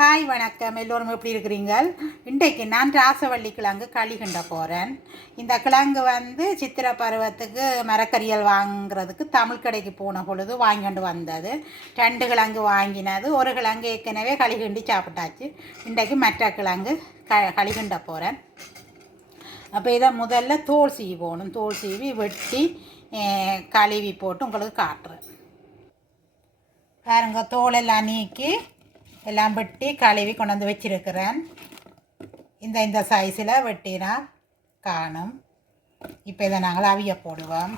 Hi வணக்கம். எல்லோரும் எப்படி இருக்கிறீங்க இன்றைக்கு நான் ராசவள்ளி கிழங்கு களி கிண்ட போகிறேன் இந்த கிழங்கு வந்து சித்திரை பருவத்துக்கு மரக்கறியல் வாங்குறதுக்கு தமிழ் கடைக்கு போன பொழுது வாங்கிட்டு வந்தது. ரெண்டு கிழங்கு வாங்கினது. ஒரு கிழங்கு ஏற்கனவே களி கிண்டி சாப்பிட்டாச்சு. இன்றைக்கு மற்ற கிழங்கு க களி கிண்ட போகிறேன் அப்போ இதை முதல்ல தோல் சீவி போகணும் தோல் சீவி வெட்டி கழுவி போட்டு உங்களுக்கு காட்டுறேன். பாருங்க தோலெல்லாம் நீக்கி எல்லாம் வெட்டி கழுவி கொண்டு வந்து வச்சிருக்கிறேன். இந்த இந்த சைஸில் வெட்டினா காணும். இப்போ இதை நாங்கள் அவிய போடுவோம்.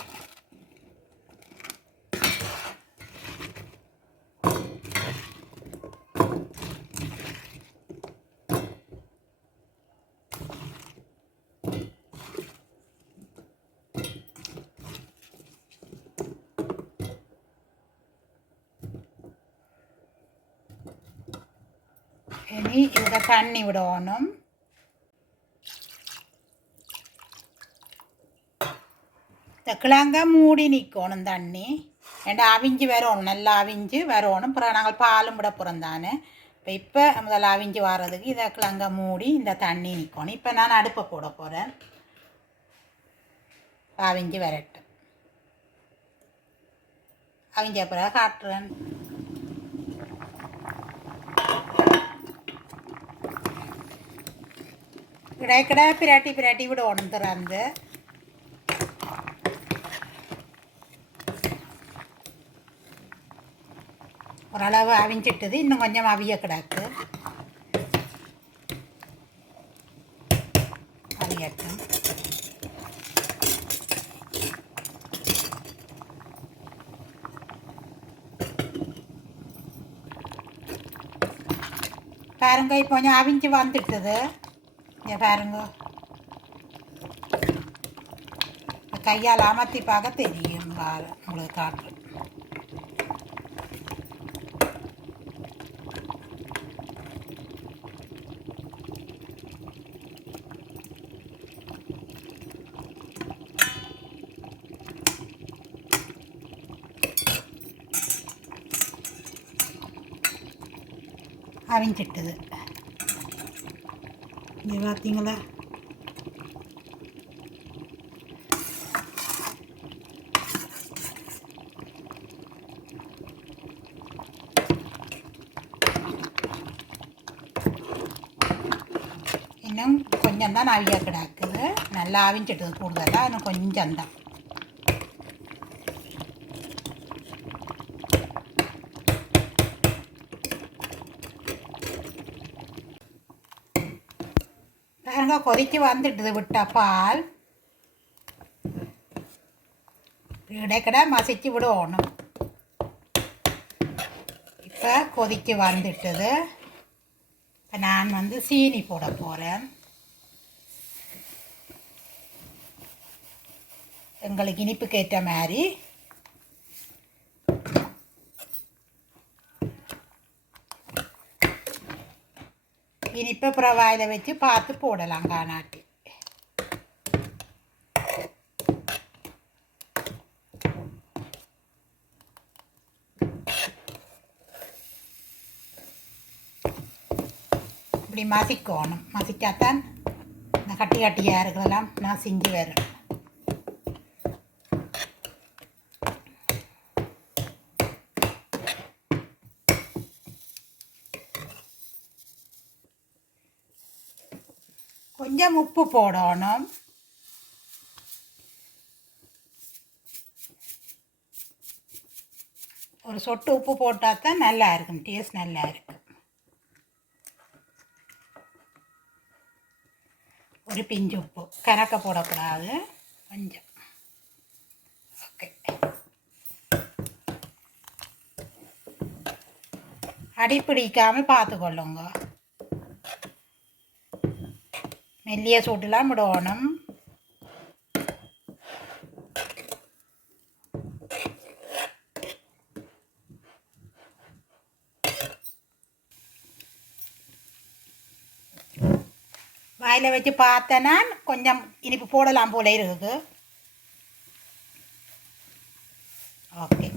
இனி இதை தண்ணி விடணும் இந்த கிழங்க மூடி நிற்கணும் தண்ணி ஏண்டா அவிஞ்சு வரணும் நல்லா அவிஞ்சு வரணும் அப்புறம் நாங்கள் பாலும் விட போகிறோம் தானே இப்போ இப்போ முதல்ல அவிஞ்சு வர்றதுக்கு இதை கிழங்க மூடி இந்த தண்ணி நிற்கணும் இப்போ நான் அடுப்பை போட போகிறேன் அவிஞ்சு வரட்டும் அவிஞ்ச பிறகு காட்டுறேன் ഇടയ്ക്കിടെ പിരാട്ടി പിരാട്ടി ഇവിടെ ഉണർന്നത് ஓரளவு அவிஞ்சிட்டது இன்னும் கொஞ்சம் அவிய கிடக்கு அவியட்டும் பாருங்க இப்போ கொஞ்சம் அவிஞ்சு வந்துட்டுது இங்கே பாருங்க. கையால் அமர்த்தி பார்க்க தெரியும் பாரு உங்களுக்கு காட்டுறேன். அவிஞ்சிட்டுது. இங்கே பார்த்தீங்களா இன்னும் கொஞ்சம் தான் அவிய கிடக்குது நல்லா அவிஞ்சிட்டது கூடுதலாக இன்னும் கொஞ்சம் தான் பாருங்க கொதிக்கு வந்துட்டுது விட்ட பால். இடைக்கட மசிச்சு விடணும் இப்போ கொதிக்க வந்துட்டுது. இப்போ நான் வந்து சீனி போட போகிறேன் எங்களுக்கு இனிப்புக்கு ஏற்ற மாதிரி. இனிப்பை அப்புறம் வச்சு பார்த்து போடலாம் காணாட்டி இப்படி மசிக்கணும் மசிக்காத்தான் இந்த கட்டி கட்டியாக இருக்கலாம் நான் மசிஞ்சு வரும் கொஞ்சம் உப்பு போடணும். ஒரு சொட்டு உப்பு போட்டால் தான் நல்லா இருக்கும். டேஸ்ட் நல்லா இருக்கும் ஒரு பிஞ்சு உப்பு. கணக்க போடக்கூடாது. கொஞ்சம். ஓகே அடி பிடிக்காமல் பார்த்துக்கொள்ளுங்க. மெல்லிய சூட்டுலாம் விடணும் வாயில் வச்சு பார்த்தேன்னா கொஞ்சம் இனிப்பு போடலாம் போல இருக்குது ஓகே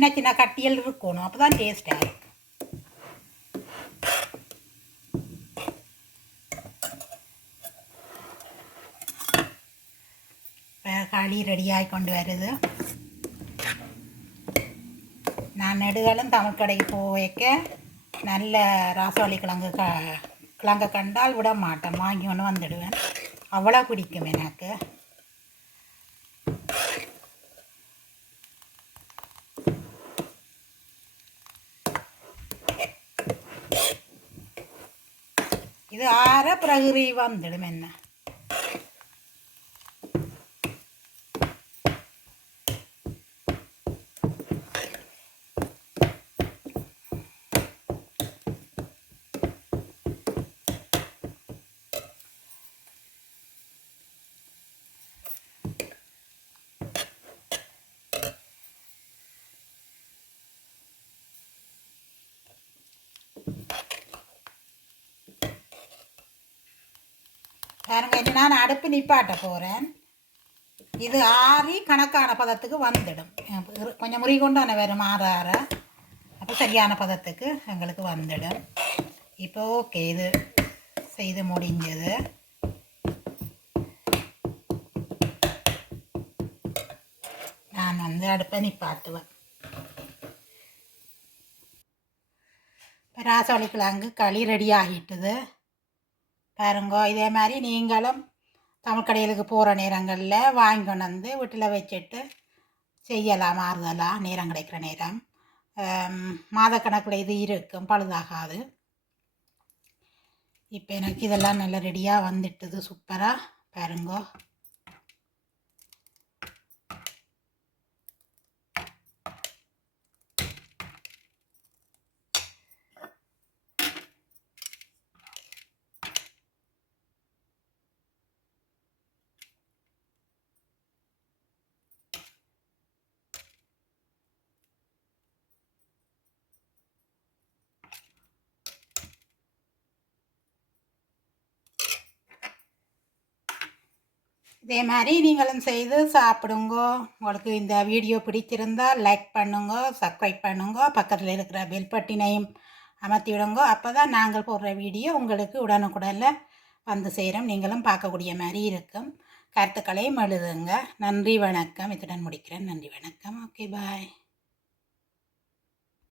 சின்ன சின்ன கட்டியல் இருக்கணும். அப்போ தான் டேஸ்ட்டாக இருக்கும் களி ரெடியாகி கொண்டு வருது. நான் நெடுகளும் தமிழ் கடைக்கு போய்க்க நல்ல ராசவாளி கிழங்கு க கிழங்கு கண்டால் விட மாட்டேன் வாங்கி ஒன்று வந்துடுவேன். அவ்வளோ பிடிக்கும் எனக்கு. இது ஆற பிறகு வந்துடும் என்ன பாருங்க இது நான் அடுப்பு நிப்பாட்ட போகிறேன் இது ஆறி கணக்கான பதத்துக்கு வந்துடும். கொஞ்சம் முறி கொண்டான வரும் ஆற ஆற. அப்போ சரியான பதத்துக்கு எங்களுக்கு வந்துடும். இப்போ ஓகே இது செய்து முடிஞ்சது. நான் வந்து அடுப்பை நிப்பாட்டுவேன். இப்போ ராசவழி கிழங்கு களி ரெடி ஆகிட்டுது. பாருங்கோ இதே மாதிரி நீங்களும் தமிழ் கடைகளுக்கு போகிற நேரங்களில் வாங்கி கொண்டு வந்து வீட்டில் வச்சுட்டு செய்யலாம் மாறுதலாம் நேரம் கிடைக்கிற நேரம். மாதக்கணக்கில் இது இருக்கும் பழுதாகாது. இப்போ எனக்கு இதெல்லாம் நல்லா ரெடியாக வந்துட்டுது சூப்பராக பாருங்கோ. இதே மாதிரி நீங்களும் செய்து சாப்பிடுங்கோ. உங்களுக்கு இந்த வீடியோ பிடிச்சிருந்தால் லைக் பண்ணுங்க சப்ஸ்கிரைப் பண்ணுங்க பக்கத்தில் இருக்கிற பெல் பட்டினையும் அமர்த்தி விடுங்க. அப்போ தான் நாங்கள் போடுற வீடியோ உங்களுக்கு உடனுக்குடனில் வந்து சேரும். நீங்களும் பார்க்கக்கூடிய மாதிரி இருக்கும். கருத்துக்களையும் எழுதுங்க. நன்றி வணக்கம். இத்துடன் முடிக்கிறேன். நன்றி வணக்கம். Okay bye